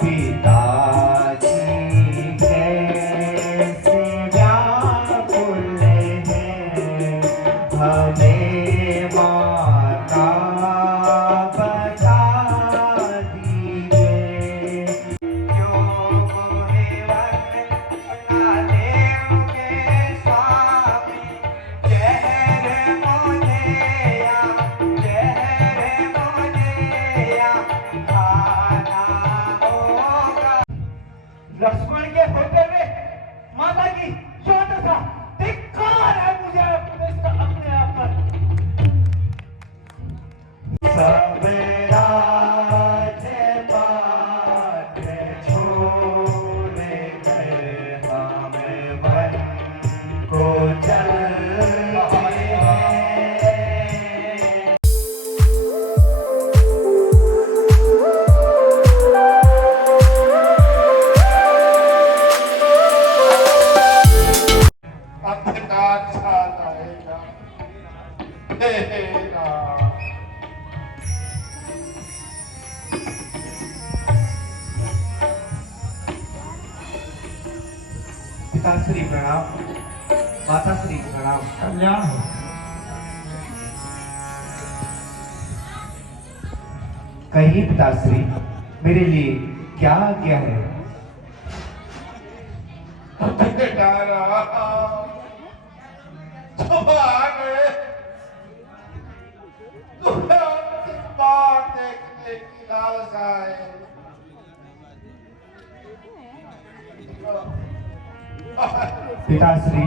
पिताजी कैसे व्याकुल हैं, हमें माता बता दीजिए। क्यों मोहे वक्त अपना देओगे स्वामी, जहर मुझे या खाना होगा। लक्ष्मण के होते हुए माता की छोटा सा धिक्कार है मुझे अपने आप पर। सब राजपाट छोड़ कर हम वन को चलते हैं। पिताश्री प्रणाम, माताश्री प्रणाम। कल्याण हो। कहिए पिताश्री, मेरे लिए क्या आज्ञा है? देखने की लालसा है। पिताश्री,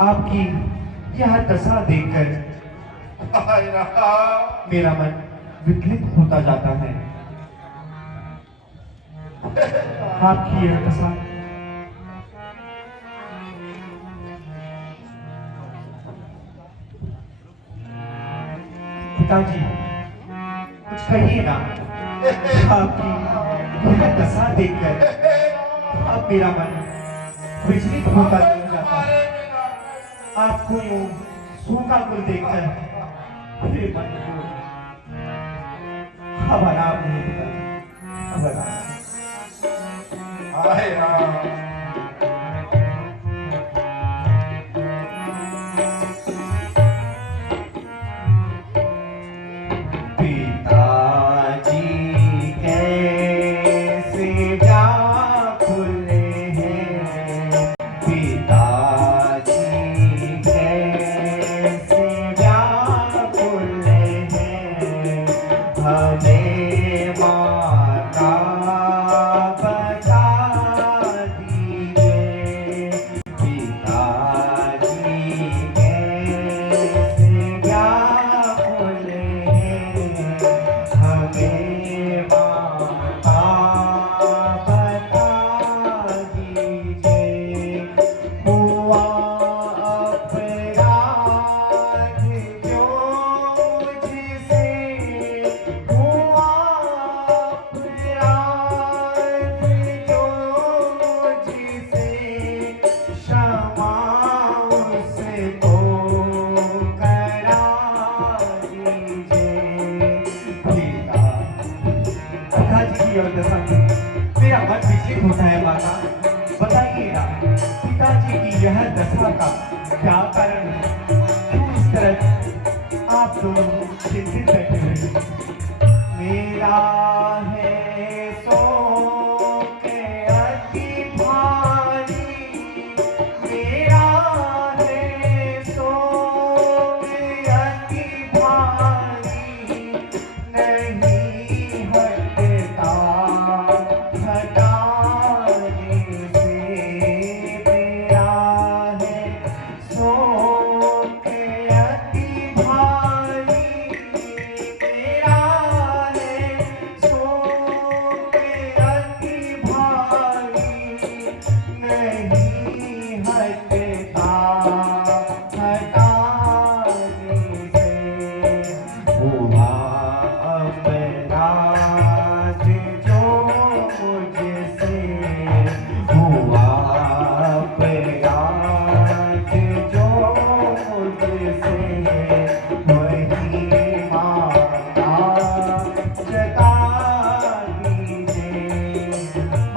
आपकी यह दशा देखकर मेरा मन विचलित होता जाता है। आपकी यह दशा पिताजी, कुछ कहिए ना। आपकी यह दशा देखकर अब मेरा मन विचलित होता जाता है। आपको यूं सूखा गुल देखकर मेरे मन को अब आराम नहीं होता, अब आराम। हाय राम। पिताजी कैसे व्याकुल हैं, पिताजी कैसे व्याकुल हैं, हमें माता बता दीजिए। पिताजी कैसे व्याकुल हैं, हमें माता बता दीजिए। हुआ अपराध जो मुझसे, हुआ अपराध जो मुझसे, क्षमा उसको करा दीजिए। पिताजी की और दशा मेरा मन विचलित होता है। माता, बताइए ना, पिताजी की यह दशा का क्या कारण है? क्यों इस तरह आप दोनों चिंतित बैठे हुए हैं? मेरा है सो के अति भारी, मेरा है सो के अति भारी, नहीं हटता हटाने से। मेरा है सो के अति भारी, मेरा है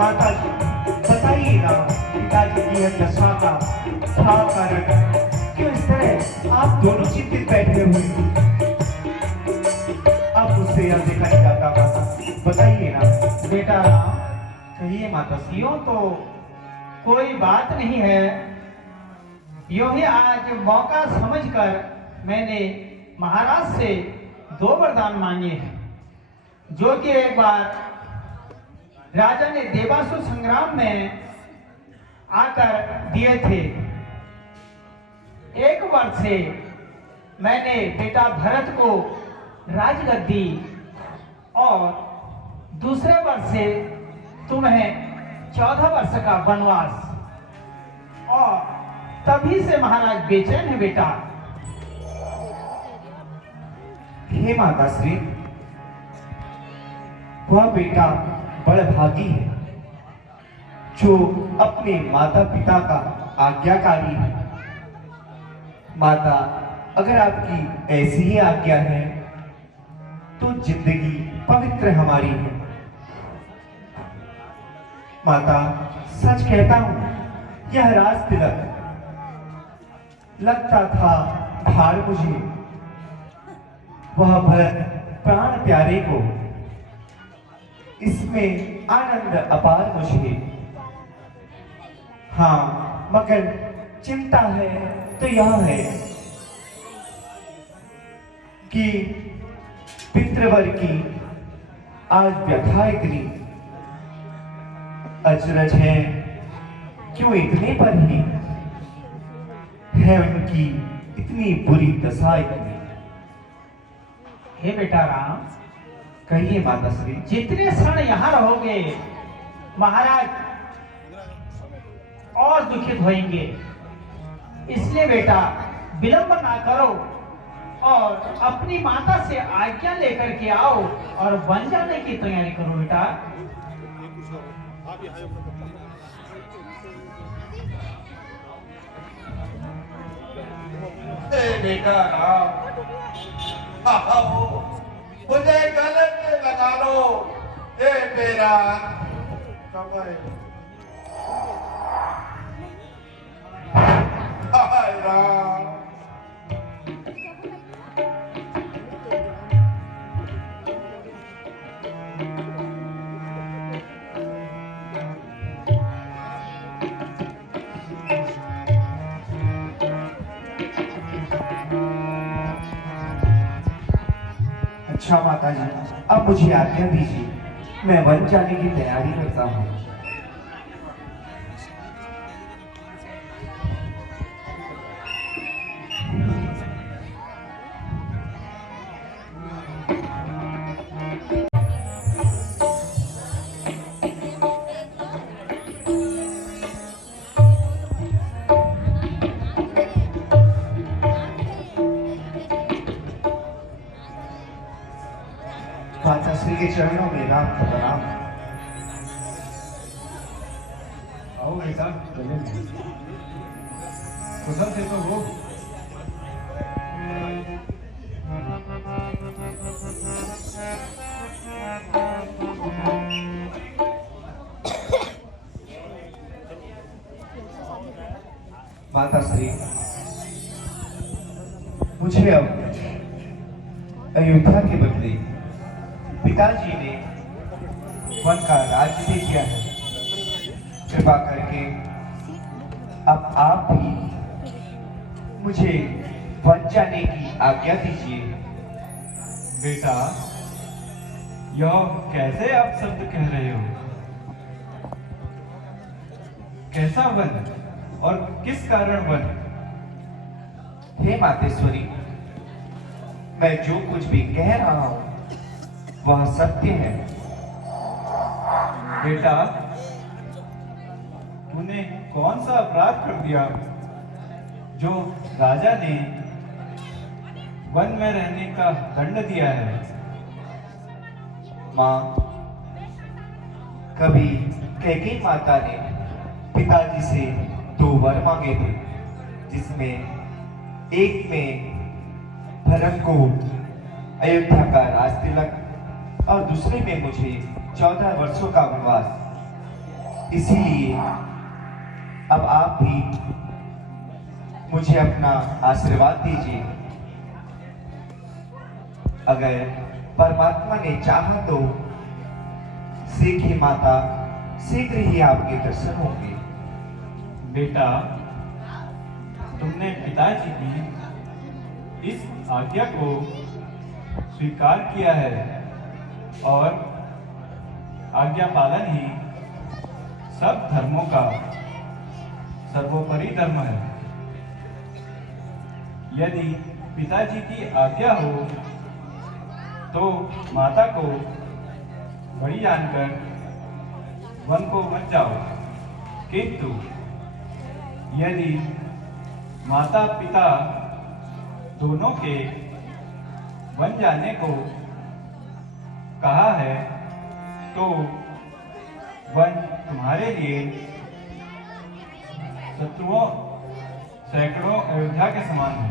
माता जी बताइए ना, पिताजी की यह दशा का क्या कारण? क्यों इस तरह आप दोनों चिंतित बैठे हुए हैं? आप मुझसे यह देखा नहीं जाता माता, बताइए ना। बेटा राम, कहिए माता श्री। यूं तो कोई बात नहीं है, यूं ही आज मौका समझकर मैंने महाराज से 2 वरदान मांगे हैं, जो कि एक बार राजा ने देवासुर संग्राम में आकर दिए थे। एक वर्ष से मैंने बेटा भरत को राजगद्दी, और दूसरे वर्ष से तुम्हें 14 वर्ष का वनवास, और तभी से महाराज बेचैन है बेटा। हे माता श्री, वह बेटा बड़भागी है जो अपने माता पिता का आज्ञाकारी है। माता, अगर आपकी ऐसी ही आज्ञा है तो जिंदगी पवित्र हमारी है। माता, सच कहता हूं, यह राज तिलक लगता था भार मुझे, वह भरत प्राण प्यारे को, इसमें आनंद अपार मुझे। हाँ, मगर चिंता है तो यह है कि पितृवर की आज व्यथा इतनी अचरज है, क्यों इतने पर ही है उनकी इतनी बुरी दशा इतनी। हे बेटा राम, कहिए माता श्री। जितने क्षण यहाँ रहोगे महाराज और दुखित होंगे, इसलिए बेटा विलंब ना करो और अपनी माता से आज्ञा लेकर के आओ और बन जाने की तैयारी करो बेटा। बेटा राम, आओ, मुझे गलत लगा लो। ए मेरा समय, हाय राम, अच्छा माता जी, अब मुझे आज्ञा दीजिए, मैं वन जाने की तैयारी करता हूँ। माता श्री के चरणों में राम का प्रणाम। आओ बेटा, कुशल से तो हो। माता श्री, मुझे अब अयोध्या के बदले पिताजी ने वन का राज्य दे दिया है। कृपा करके अब आप भी मुझे वन जाने की आज्ञा दीजिए। बेटा, यह कैसे आप शब्द कह रहे हो? कैसा वन और किस कारण वन? हे मातेश्वरी, मैं जो कुछ भी कह रहा हूं वह सत्य है। बेटा, तूने कौन सा अपराध कर दिया जो राजा ने वन में रहने का दंड दिया है? माँ, कभी कैकेयी माता ने पिताजी से 2 वर मांगे थे, जिसमें एक में भरत को अयोध्या का राज तिलक और दूसरे में मुझे 14 वर्षों का वनवास। इसीलिए अब आप भी मुझे अपना आशीर्वाद दीजिए। अगर परमात्मा ने चाहा तो शीघ्र ही माता शीघ्र ही आपके दर्शन होंगे। बेटा, तुमने पिताजी की इस आज्ञा को स्वीकार किया है और आज्ञा पालन ही सब धर्मों का सर्वोपरि धर्म है। यदि पिताजी की आज्ञा हो तो माता को बड़ी जानकर वन को मत जाओ, किंतु यदि माता पिता दोनों के वन जाने को कहा है तो वन तुम्हारे लिए शत्रुओं सैकड़ों अयोध्या के समान है।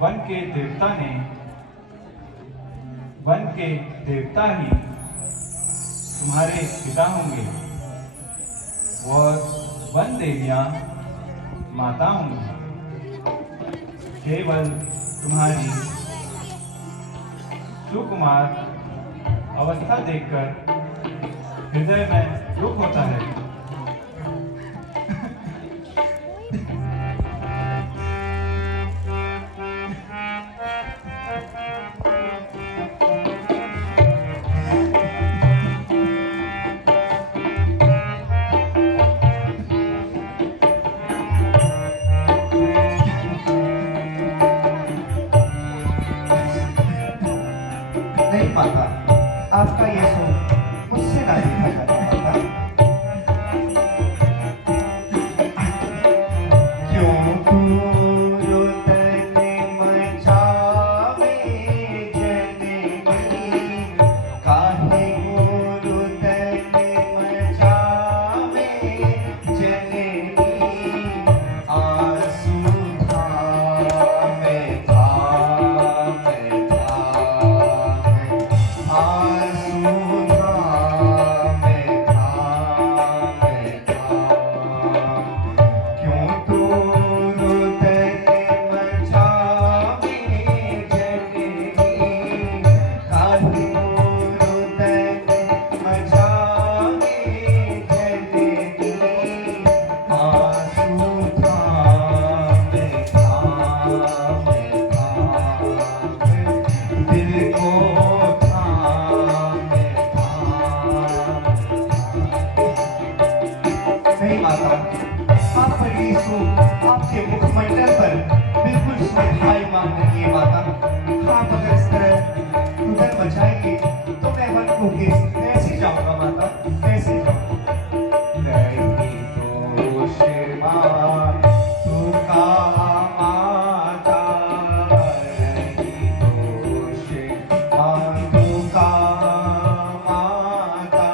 वन के देवता ही तुम्हारे पिता होंगे और वन देवियां माता होंगी। केवल तुम्हारी सुकुमार अवस्था देखकर हृदय में दुख होता है। नहीं माता, आपका ये सुख मुझसे ना देखा जाता माता। क्यों पूरो तन मचावे जननी, काहे पूरो तन मचावे जननी, आंसू थामे थामे आपके मुखमंडल पर बिल्कुल सुधाई मांग रही है माता। आप अगर इस तरह उधर बचाएंगे तो मैं वन को कैसे जाऊंगा माता, कैसे जाऊंगा? नहीं दोष माता, नहीं दोष माता,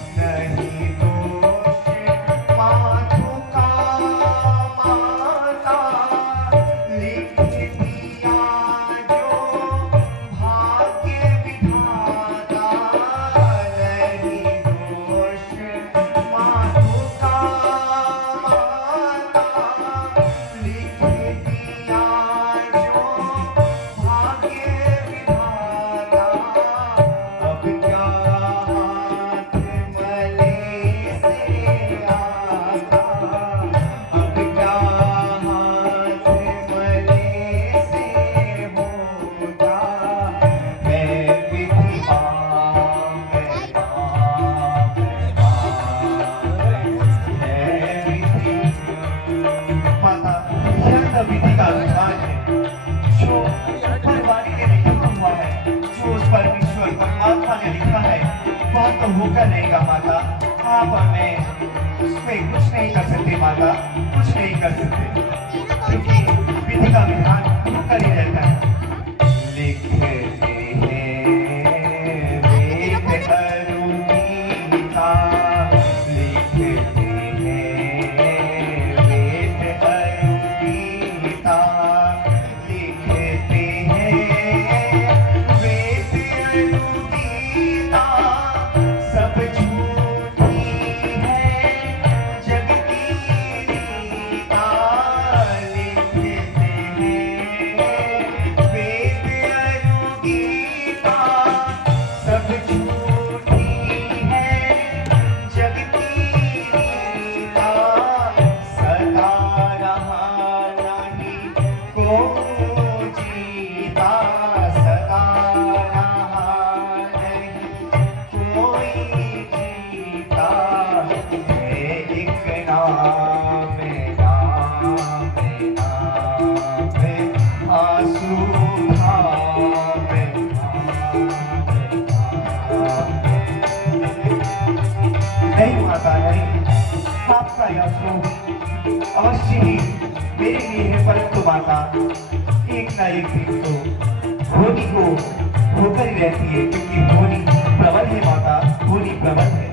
नहीं दोष माता, लिख दिया जो भाग्य विधाता। नहीं दोष माता, लिख दिया जो भाग्य विधाता। अब क्या हाथ मले से आता, अब क्या हाथ मले से होता। मैं विधि माता, यह विधि का विधान है जो परवानी ने लिखा हुआ है, जो उस परमेश्वर परमात्मा ने लिखा है वह तो होकर रहेगा माता। आप और मैं उसमें कुछ नहीं कर सकते माता, कुछ नहीं कर सकते, क्योंकि विधि का विधान होकर ही रहता है। लिखते हैं वेद अरुणिता, लिखते हैं वेद अरुणिता, लिखते हैं वेद अरुणिता। सब झूठ वर्षा या सूख अवश्य ही मेरे लिए है, परंतु माता एक ना एक दिन तो होनी को होकर ही रहती है, क्योंकि होनी प्रबल है माता, होनी प्रबल है।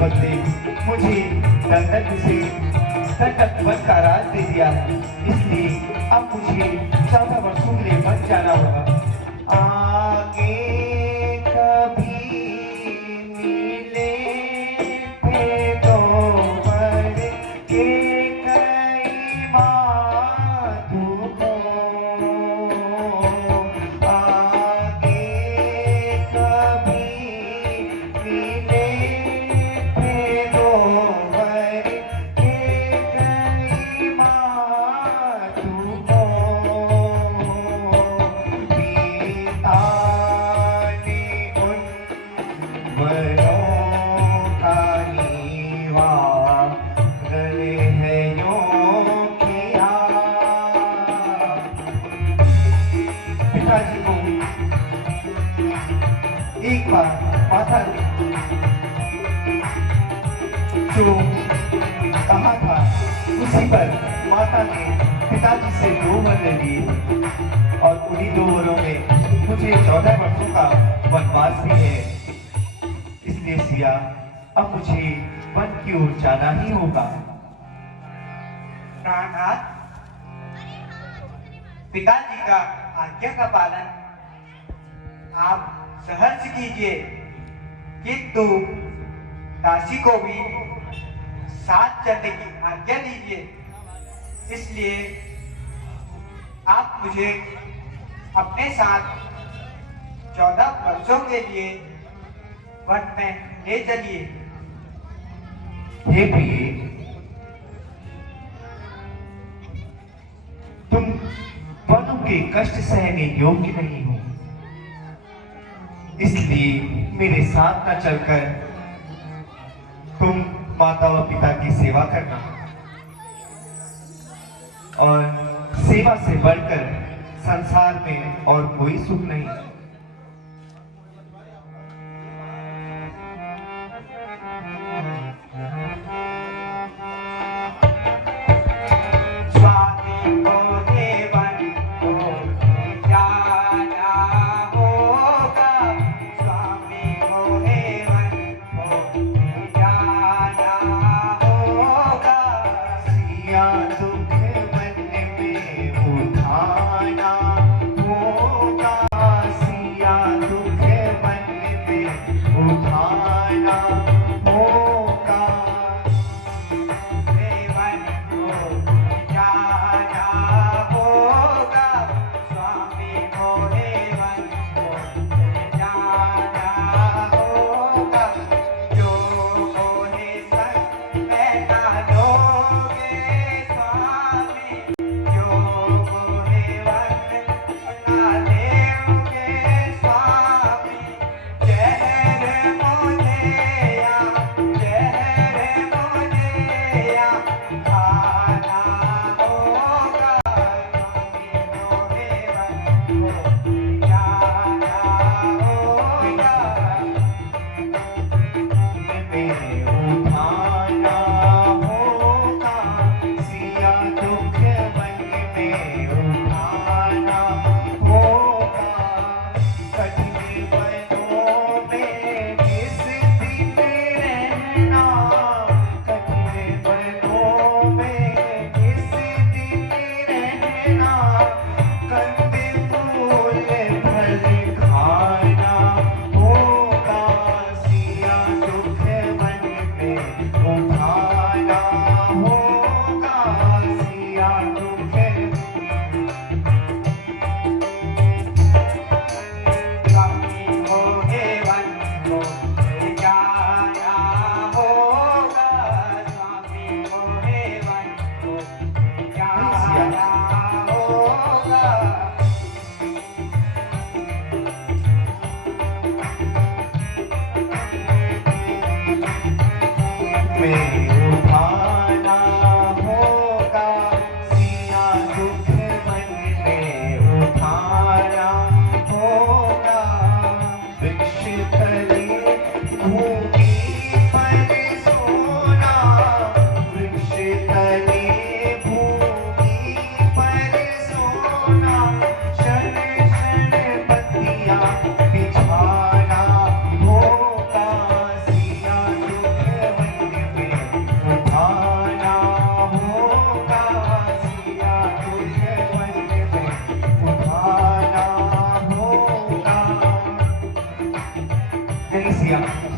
बदले मुझे दंडक से दंडक वन का राज दे दिया है, इसलिए अब मुझे 14 वर्षों के लिए बच जाना होगा। आगे कभी मिले थे तो वर के कई माधु को, आगे कभी मिले एक बार माता ने जो कहा था उसी पर माता ने पिताजी से 2 वर ले लिए और उन्हीं 2 वरों में मुझे 14 वर्षों का वनवास भी है। इसलिए सिया अब मुझे वन की ओर जाना ही होगा। प्राणनाथ पिताजी का आज्ञा का पालन आप सहर्ष कीजिए, किंतु दासी को भी साथ चलने की आज्ञा दीजिए। इसलिए आप मुझे अपने साथ 14 वर्षों के लिए वन में ले चलिए। हे प्रिय, तुम वनों के कष्ट सहने योग्य नहीं हो, इसलिए मेरे साथ न चलकर तुम माता व पिता की सेवा करना, और सेवा से बढ़कर संसार में और कोई सुख नहीं।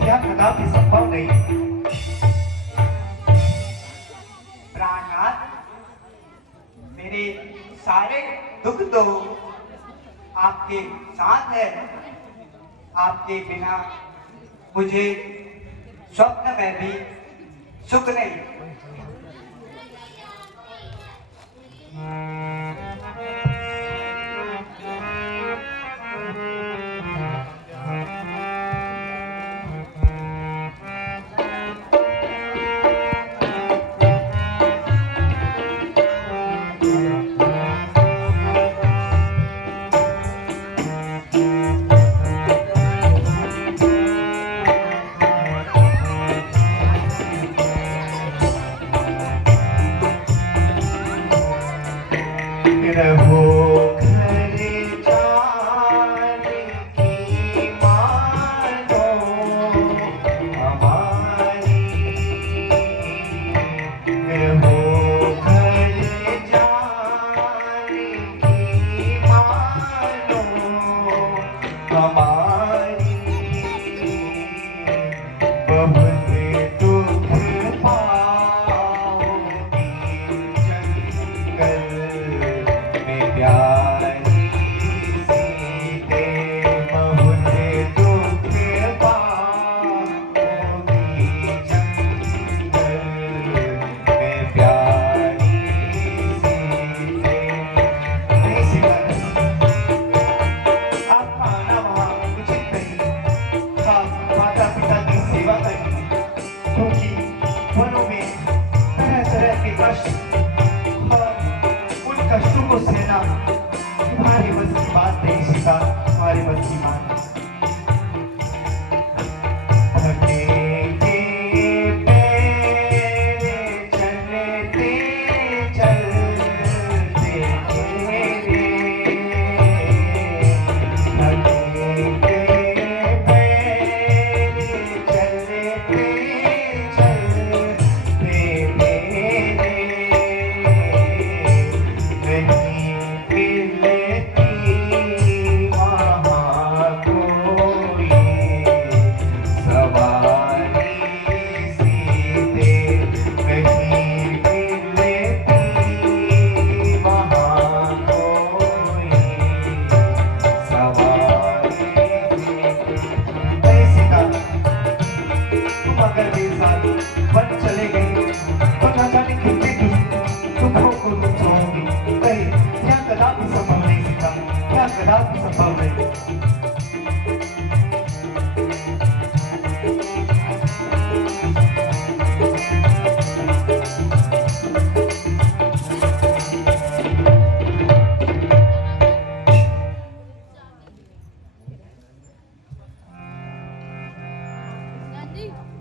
यह कदापि संभव नहीं। प्राणनाथ, मेरे सारे दुख तो आपके साथ है। आपके बिना मुझे स्वप्न में भी सुख नहीं। क्योंकि वनों में तरह तरह के कष्ट और उन कष्टों को सहना तुम्हारे बस की बात नहीं सीता, तुम्हारे बस की बात नहीं।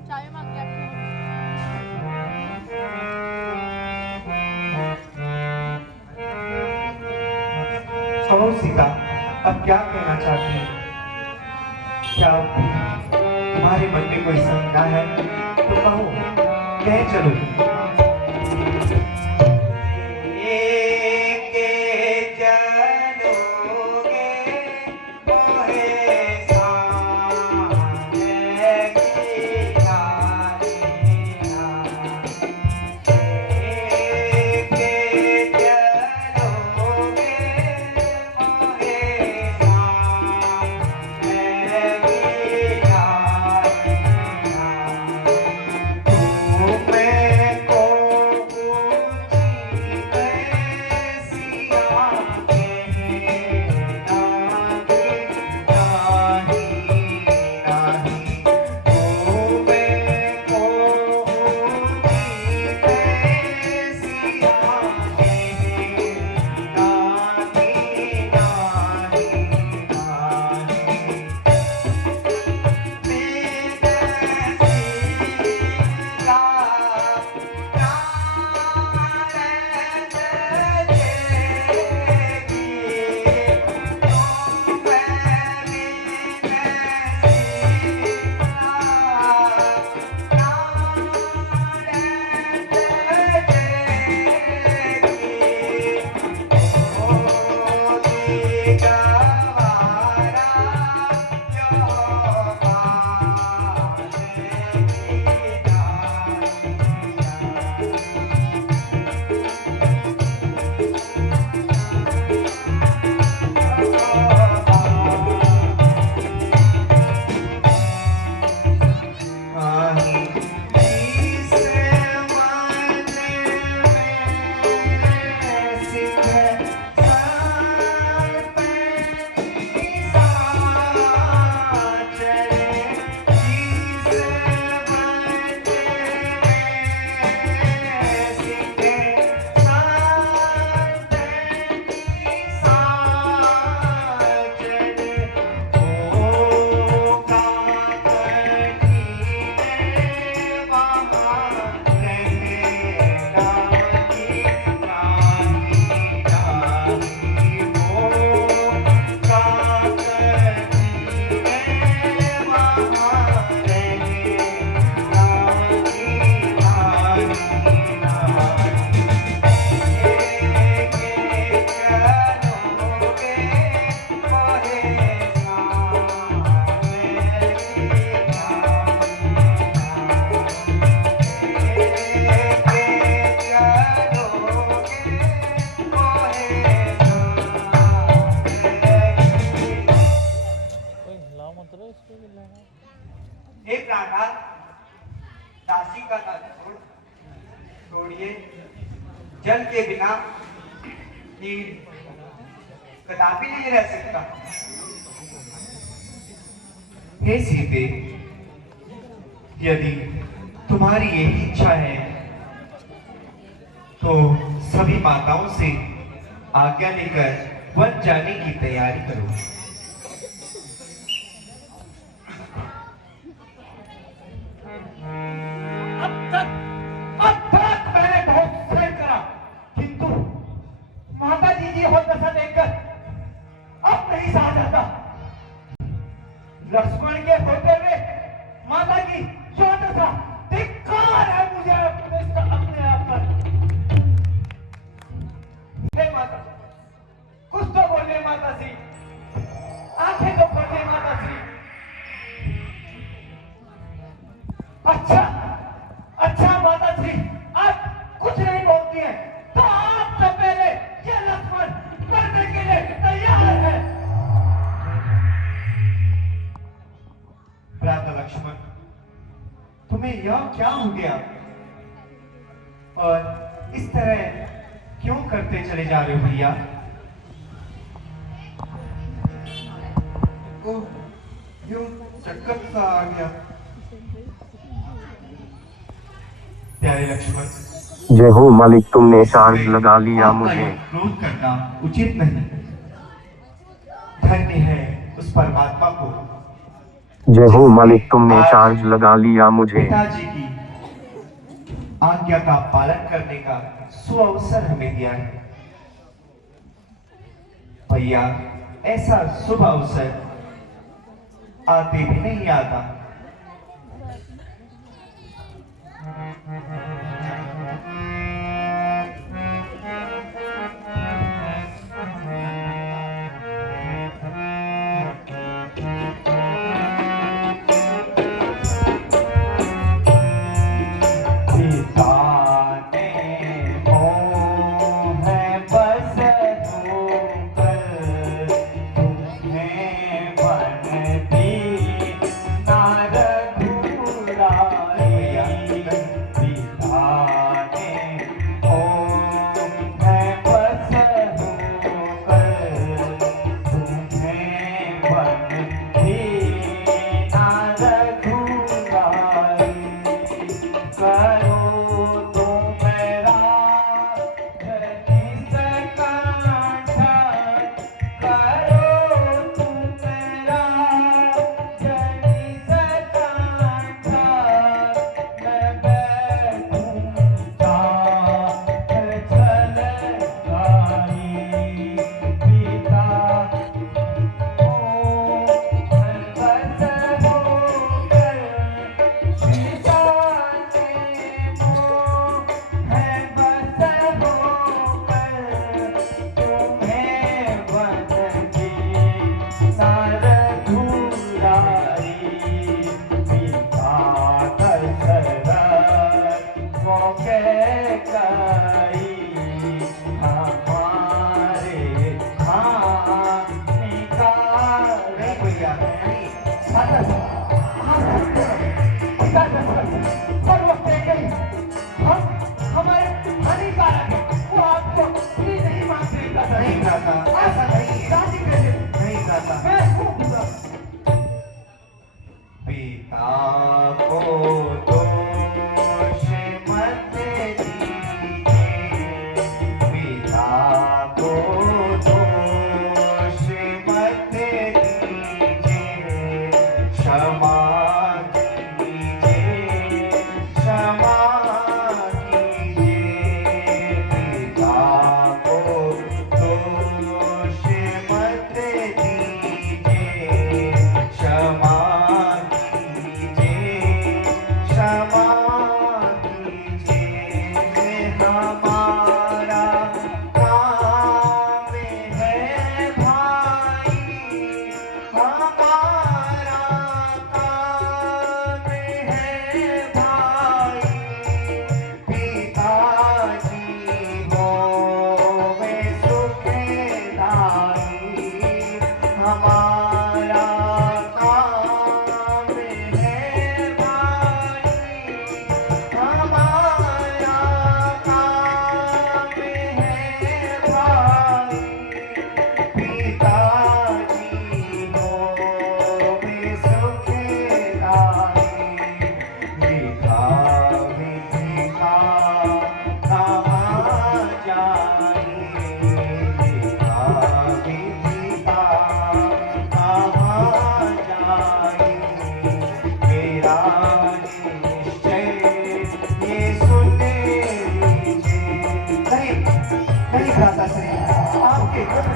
चाय मांग के आती हूँ। कहो सीता, अब क्या कहना चाहती है? क्या तुम्हारे मन में कोई शंका है तो कहो, कह चलो। हे प्राणा, दासी का तन छोड़िए। जल के बिना नीर कदापि नहीं रह सकता। हे सीते, यदि तुम्हारी यही इच्छा है तो सभी माताओं से आज्ञा लेकर वन जाने की तैयारी करो। अब तक मैंने बहुत सहन करा, किंतु माता जी की हो दशा देखकर अब नहीं सहा जाता। लक्ष्मण के होते हुए माता की जो दशा, धिक्कार है मुझे अपने आप पर। हे माता, कुछ तो बोले माता श्री, आंखें तो खोले माता श्री। अच्छा माता श्री, आप कुछ नहीं बोलती हैं, तो आप तो पहले ये लक्ष्मण मरने के लिए तैयार है। भ्राता लक्ष्मण, तुम्हें यह क्या हो गया और इस तरह क्यों करते चले जा रहे हो भैया? ओह, यूं चक्कर सा आ गया। प्यारे लक्ष्मण, जय हो मालिक, तुमने चार्ज लगा लिया आपका मुझे। यह क्रोध करना उचित नहीं। धन्य है उस परमात्मा को जय हो मालिक, तुमने चार्ज लगा लिया मुझे। पिताजी की आज्ञा का पालन करने का सुअवसर हमें दिया है। भैया, ऐसा शुभ अवसर आते भी नहीं आता।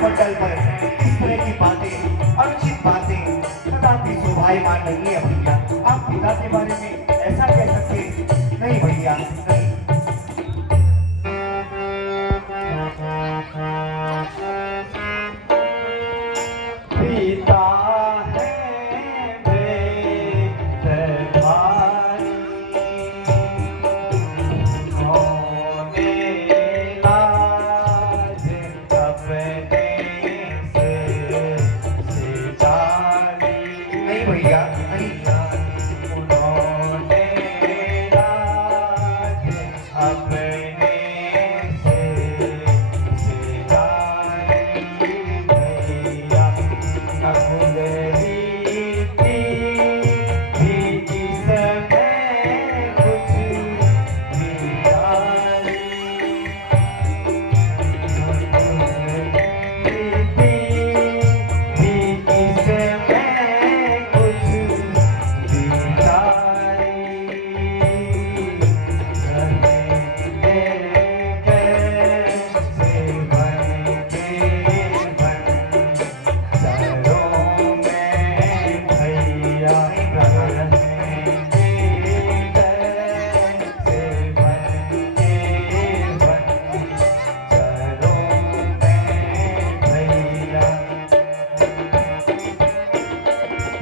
मंडल पर इस तरह की बातें, अनुचित बातें कदापि शोभायमान नहीं है भैया। आप पिता के बारे में ऐसा कह सकते नहीं भैया, नहीं। पिता है वेद भारी, होने लाज अपने से सितारी। नहीं भैया, नहीं। उन्होंने लाज अपने से सितारी भैया।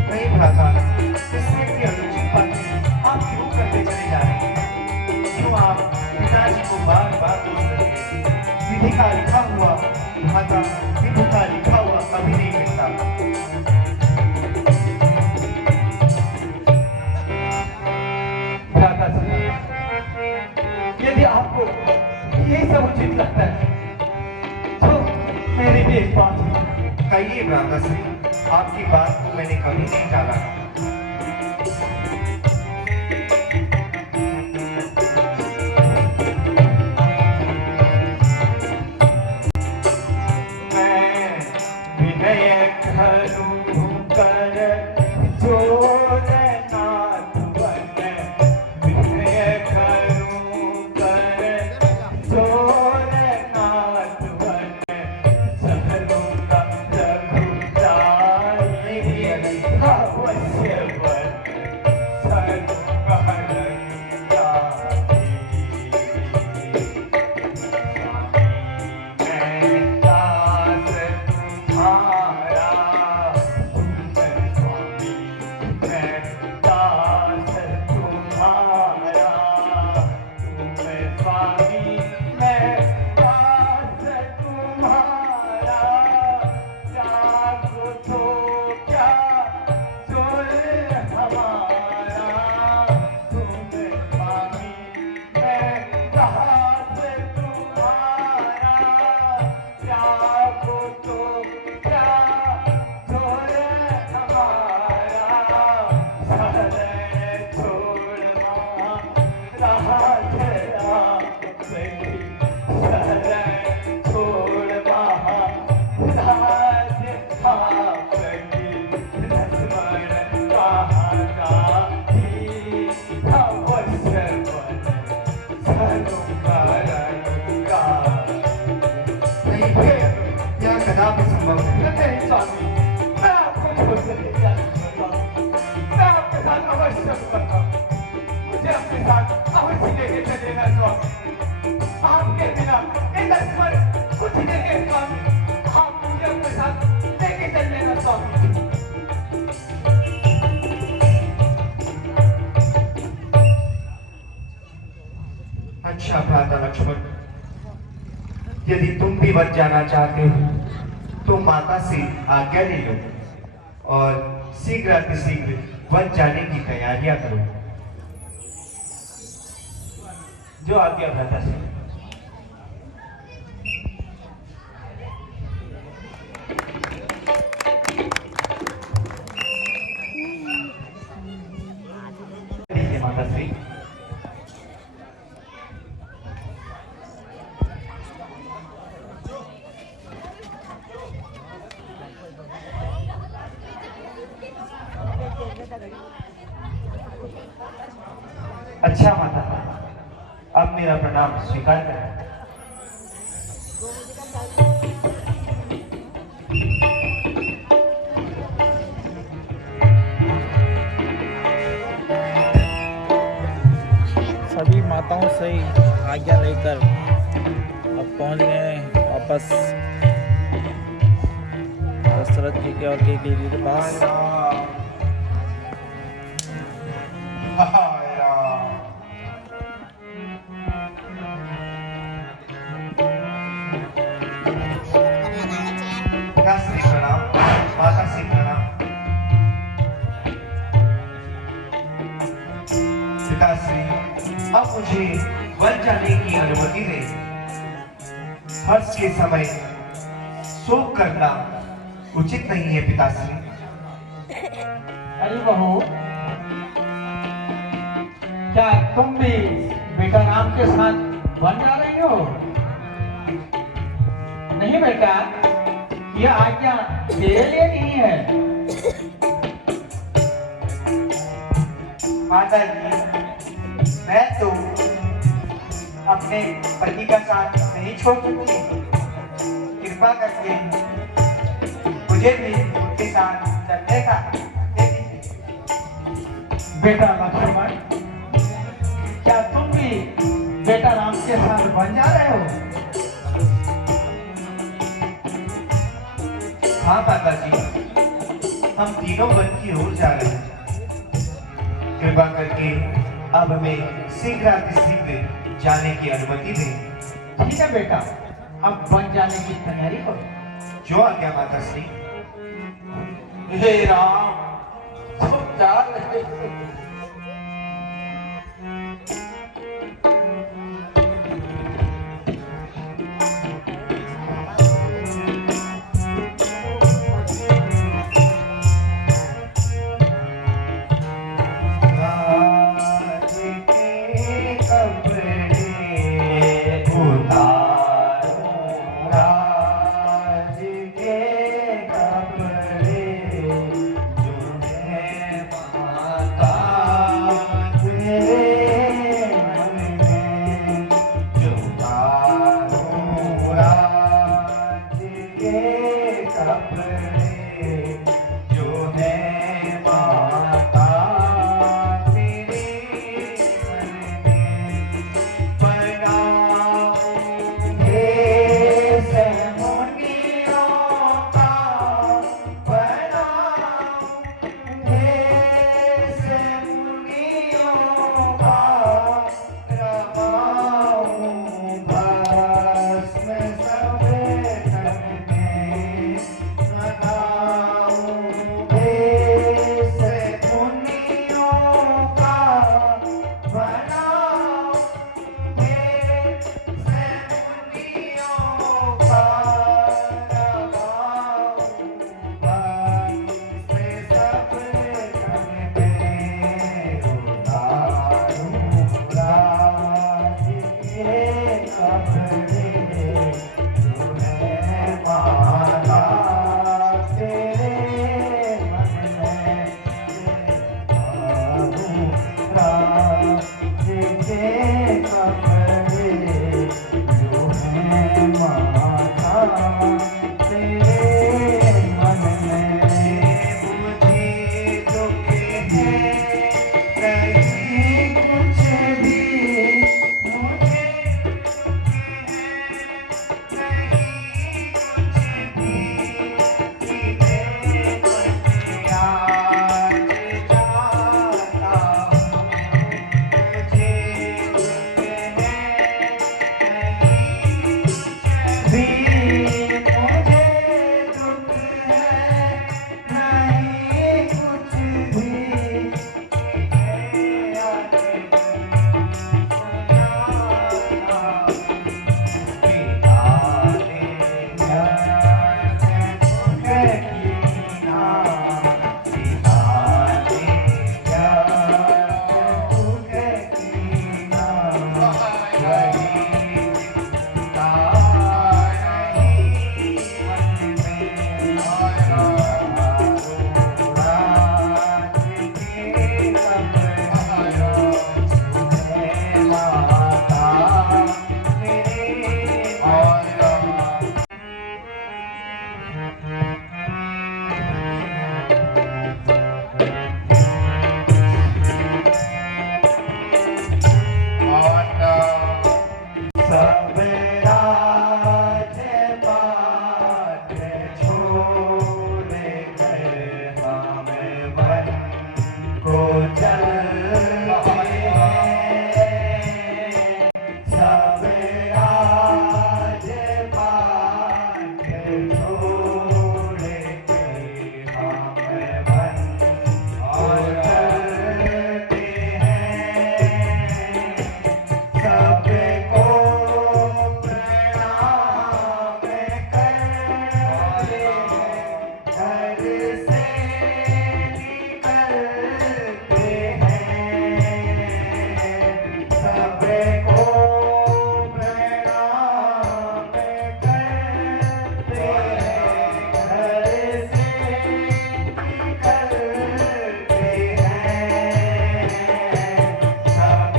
नहीं भ्राता, इसमें की अनुचित बातें आप क्यों करते चले जा रहे हैं? क्यों आप पिताजी को बार बार दोष देते हैं? विधि का लिखा हुआ भ्राता विधि का लिखा हुआ कभी नहीं मिलता। भ्राता जी, यदि आपको ये सब उचित लगता है तो मेरी भी एक बात है। कहिए भ्राता श्री, आपकी बात को मैंने कभी नहीं टाला। मैं विनय करूं कर जोर नाथ बन, विनय करूं कर जोर नाथ बन, सहलूंगा रघुचारी अवश्य बन, सहलूंगा रघुचारी। नहीं भैया, यह कदापि संभव नहीं। स्वामी, मैं आपको छोड़ कर नहीं जा सकता। मैं आपके साथ अवश्य करता हूँ। मुझे अपने साथ अवश्य लेके चलेगा स्वामी। आपके बिना ये लक्ष्मण कुछ नहीं है स्वामी। आप मुझे अपने साथ लेके चलेगा स्वामी। अच्छा भ्राता लक्ष्मण, यदि तुम भी वन जाना चाहते हो तो माता से आज्ञा ले लो और शीघ्र अतिशीघ्र वन जाने की तैयारियां करो। जो आज्ञा भ्राता से। माता श्री, अच्छा माता, अब मेरा प्रणाम स्वीकार करें। सभी माताओं से आज्ञा लेकर अब पहुंच गए हैं वापस दशरथ जी के और केकई जी के पास। हाय राम। पिताश्री प्रणाम, माताश्री प्रणाम। पिताश्री, अब मुझे वन जाने की अनुमति दें। हर्ष के समय शोक करना उचित नहीं है पिताश्री। अरे बहू, क्या तुम भी बेटा राम के साथ वन जा रही हो? नहीं बेटा, यह आज्ञा तेरे लिए नहीं है। माता जी, मैं तो अपने पति का साथ नहीं छोड़ सकती। कृपा करके मुझे भी उनके साथ चलने का दे दीजिए। बेटा लक्ष्मण, क्या तुम भी बेटा राम के साथ वन जा रहे हो? हाँ माता जी, हम तीनों वन की ओर जा रहे हैं। कृपा करके अब हमें शीघ्र जाने की अनुमति दें। ठीक है बेटा, अब वन जाने की तैयारी करो। जो आज्ञा माताश्री। हे राम, तुम जा रहे हो। सब राज पाट छोड़ गए हमें वन को चलते हैं सब राज पाट छोड़ के हमें वन को चलते हैं सबको प्रणाम करते घर से निकलते हैं सबको प्रणाम करते घर से निकलते हैं सब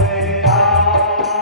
आज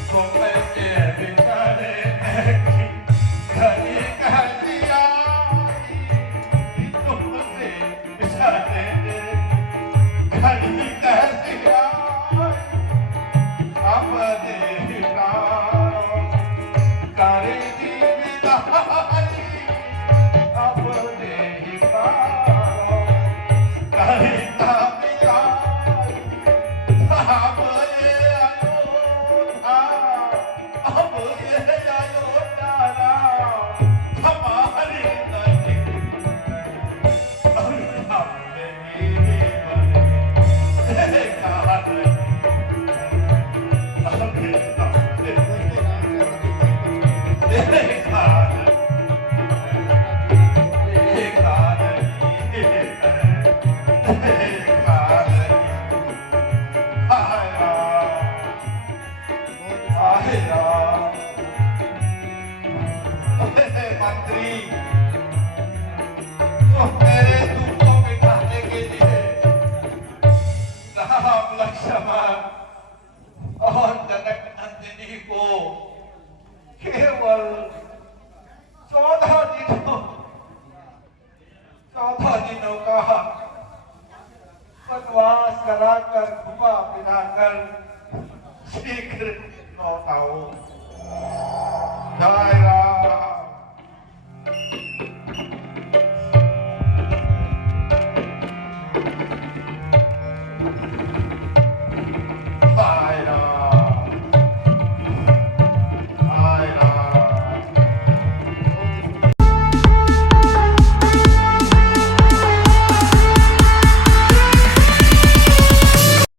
छोड़ के को चलते हैं सब आज और जनक नंदिनी को केवल 14 दिनों का वनवास कराकर घुमा फिराकर शीघ्र लौट आओ।